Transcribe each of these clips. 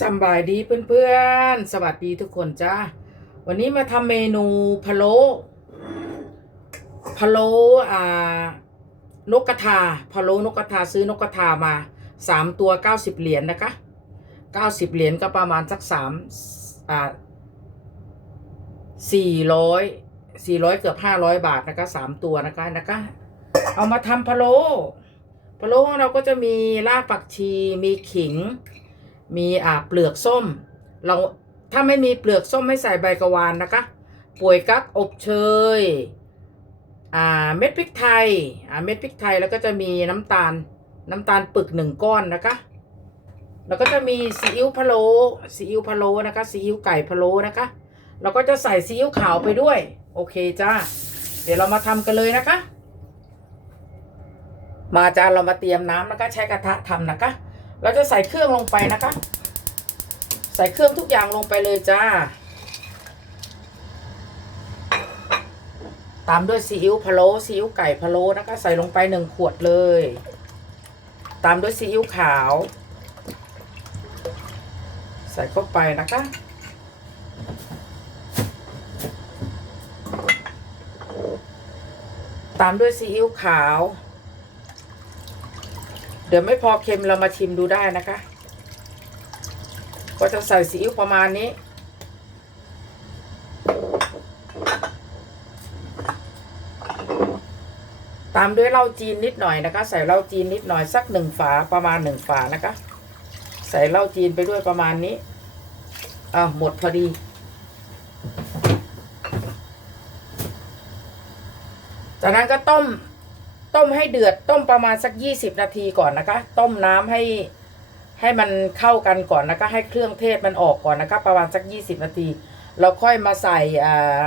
สบายดีเพื่อนๆ สวัสดีทุกคนจ้า วันนี้มาทำเมนูพะโล้พะโล้อ่านกกระทาพะโล้นกกระทาซื้อนกกระทามาสามตัวเก้าสิบเหรียญนะคะเก้าสิบเหรียญก็ประมาณสักสามอ่าสี่ร้อยสี่ร้อยเกือบห้าร้อยบาทนะคะสามตัวนะคะนะคะ เอามาทำพะโล้พะโล้ของเราก็จะมีรากผักชีมีขิง มีอ่าเปลือกส้ม เราถ้าไม่มีเปลือกส้มไม่ใส่ใบกะวานนะคะ ป่วยกักอบเชยอ่าเม็ดพริกไทยอ่าเม็ดพริกไทยแล้วก็จะมีน้ำตาลน้ำตาลปึกหนึ่งก้อนนะคะ แล้วก็จะมีซีอิ๊วพะโล้ซีอิ๊วพะโล้นะคะซีอิ๊วไก่พะโล้นะคะเราก็จะใส่ซีอิ๊วขาวไปด้วย โอเคจ้าเดี๋ยวเรามาทำกันเลยนะคะ มาจ้าเรามาเตรียมน้ำนะคะ ใช้กระทะทำนะคะ เราจะใส่เครื่องลงไปนะคะ ใส่เครื่องทุกอย่างลงไปเลยจ้า ตามด้วยซีอิ๊วพะโล้ซีอิ๊วไก่พะโล้นะคะ ใส่ลงไปหนึ่งขวดเลย ตามด้วยซีอิ๊วขาว ใส่เข้าไปนะคะตามด้วยซีอิ๊วขาว ดี๋ยวไม่พอเค็มเรามาชิมดูได้นะคะ ก็จะใส่ซีอิ๊วประมาณนี้ ตามด้วยเหล้าจีนนิดหน่อยนะคะ ใส่เหล้าจีนนิดหน่อยสักหนึ่งฝาประมาณหนึ่งฝานะคะ ใส่เหล้าจีนไปด้วยประมาณนี้อ่าหมดพอดีจากนั้นก็ต้ม ต้มให้เดือดต้มประมาณสักยี่สิบนาทีก่อนนะคะ ต้มน้ำให้ให้มันเข้ากันก่อนนะคะ ให้เครื่องเทศมันออกก่อนนะคะ ประมาณสักยี่สิบนาทีเราค่อยมาใส่อ่า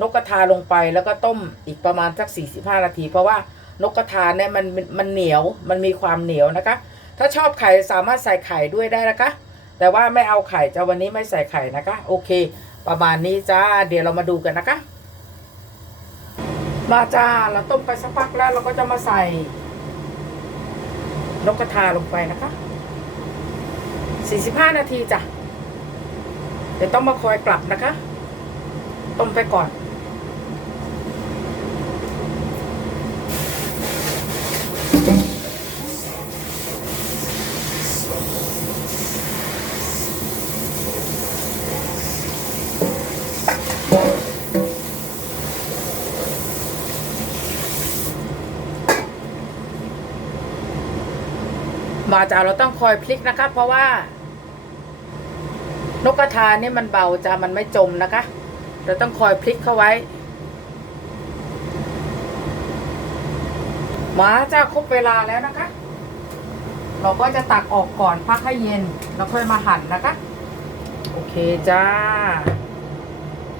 นกกระทาลงไปแล้วก็ต้มอีกประมาณสักสี่สิบห้านาที เพราะว่านกกระทาเนี่ยมันมันเหนียวมันมีความเหนียวนะคะ ถ้าชอบไข่สามารถใส่ไข่ด้วยได้นะคะ แต่ว่าไม่เอาไข่จะวันนี้ไม่ใส่ไข่นะคะ โอเค ประมาณนี้จ้าเดี๋ยวเรามาดูกันนะคะ มาจ้าเราต้มไปสักพักแล้วเราก็จะมาใส่นกกระทาลงไปนะคะ 45 นาทีจ้ะ เดี๋ยวต้องมาคอยกลับนะคะ ต้มไปก่อน มาจ้าเราต้องคอยพลิกนะคะเพราะว่า นกกระทานี่มันเบาจ้ามันไม่จมนะคะ เราต้องคอยพลิกเข้าไว้มาจ้าครบเวลาแล้วนะคะ เราก็จะตักออกก่อนพักให้เย็นแล้วค่อยมาหั่นนะคะ โอเคจ้า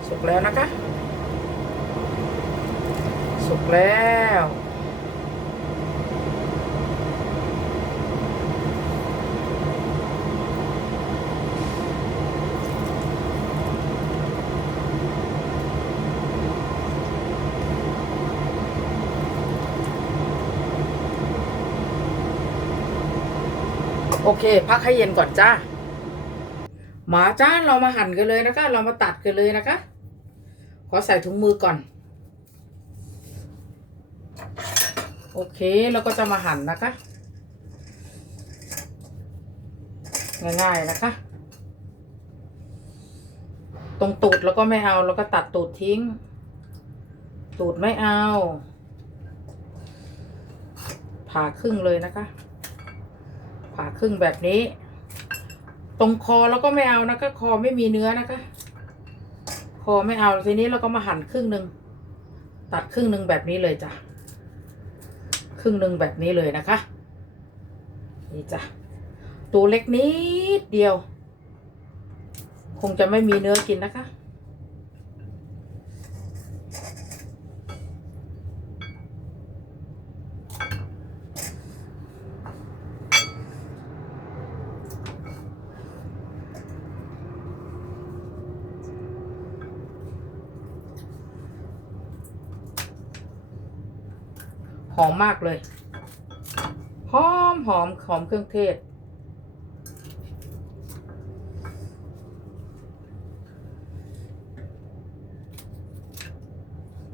สุกแล้วนะคะ สุกแล้ว เค พักให้เย็นก่อนจ้ามาจ้าเรามาหั่นกันเลยนะคะ เรามาตัดกันเลยนะคะ ขอใส่ถุงมือก่อน โอเคเราก็จะมาหั่นนะคะ ง่ายๆนะคะ ตรงตูดแล้วก็ไม่เอาแล้วก็ตัดตูดทิ้ง ตูดไม่เอาผ่าครึ่งเลยนะคะ ผ่าครึ่งแบบนี้ ตรงคอแล้วก็ไม่เอานะคะ คอไม่มีเนื้อนะคะ คอไม่เอาทีนี้เราก็มาหั่นครึ่งหนึ่งตัดครึ่งหนึ่งแบบนี้เลยจ้ะครึ่งหนึ่งแบบนี้เลยนะคะ นี่จ้ะตัวเล็กนิดเดียว คงจะไม่มีเนื้อกินนะคะ อมมากเลย หอมหอมหอมเครื่องเทศ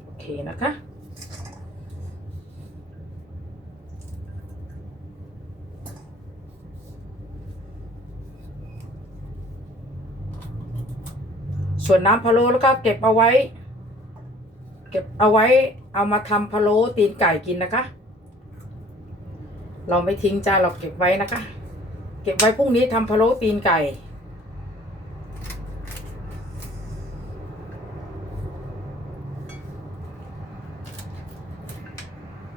โอเคนะคะส่วนน้ำพะโล้แล้วก็เก็บเอาไว้ เก็บเอาไว้ เอามาทำพะโล้ตีนไก่กินนะคะ เราไม่ทิ้งจ้าเราเก็บไว้นะคะ เก็บไว้พรุ่งนี้ทำพะโล้ตีนไก่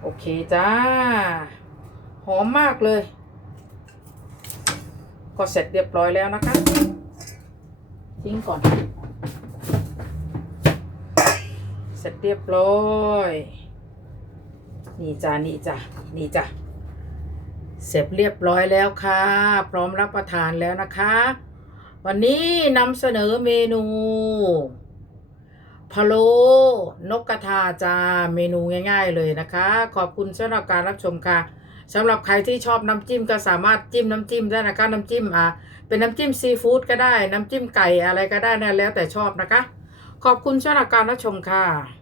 โอเคจ้า หอมมากเลย ก็เสร็จเรียบร้อยแล้วนะคะ ทิ้งก่อน เสร็จเรียบร้อย นี่จ้านี่จ้านี่จ้าเสร็จเรียบร้อยแล้วค่ะ พร้อมรับประทานแล้วนะคะ วันนี้นำเสนอเมนูพะโล้นกกระทาจ้าเมนูง่าย ๆ เลยนะคะ ขอบคุณสำหรับการรับชมค่ะสำหรับใครที่ชอบน้ำจิ้มก็สามารถจิ้มน้ำจิ้มได้นะคะน้ำจิ้มอะเป็นน้ำจิ้มซีฟู้ดก็ได้น้ำจิ้มไก่อะไรก็ได้นะแล้วแต่ชอบนะคะ ขอบคุณสำหรับการรับชมค่ะ